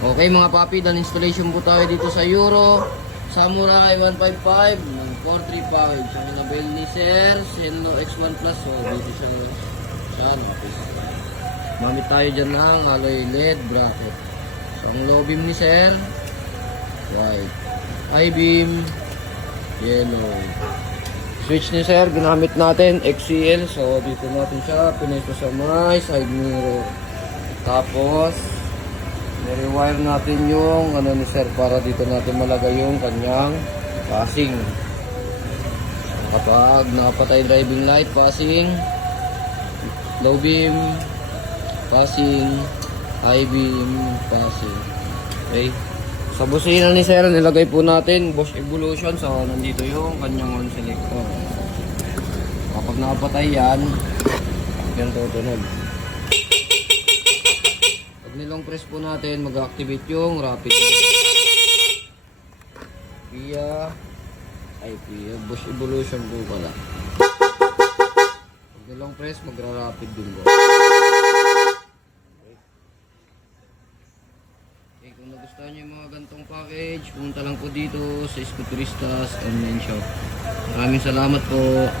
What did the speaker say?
Okay mga papi, done installation po tayo dito sa Euro Samurai 155 ng 435 package. Ang avail ni Sir Senlo X1 Plus. So dito siya sa office. Gamit tayo dyan ng alloy LED bracket. So ang low beam ni Sir white, high beam yellow. Switch ni Sir ginamit natin XCL. So dito natin siya pinesto sa may side mirror. Tapos i-rewire natin yung ano ni Sir para dito natin malagay yung kanyang passing. Kapag nakapatay driving light, passing, low beam, passing, high beam, passing. Okay. Sa busina ni Sir nilagay po natin Bosch Evolution. So nandito yung kanyang on selector. Kapag nakapatay yan, ganito tunog. Nilong press po natin, mag-activate yung rapid via Bosch Evolution po pala. Pag nilong press, magra-rapid din po. Okay, kung nagustuhan nyo yung mga gantong package, pumunta lang po dito sa Scooteristas Online Shop. Maraming salamat po.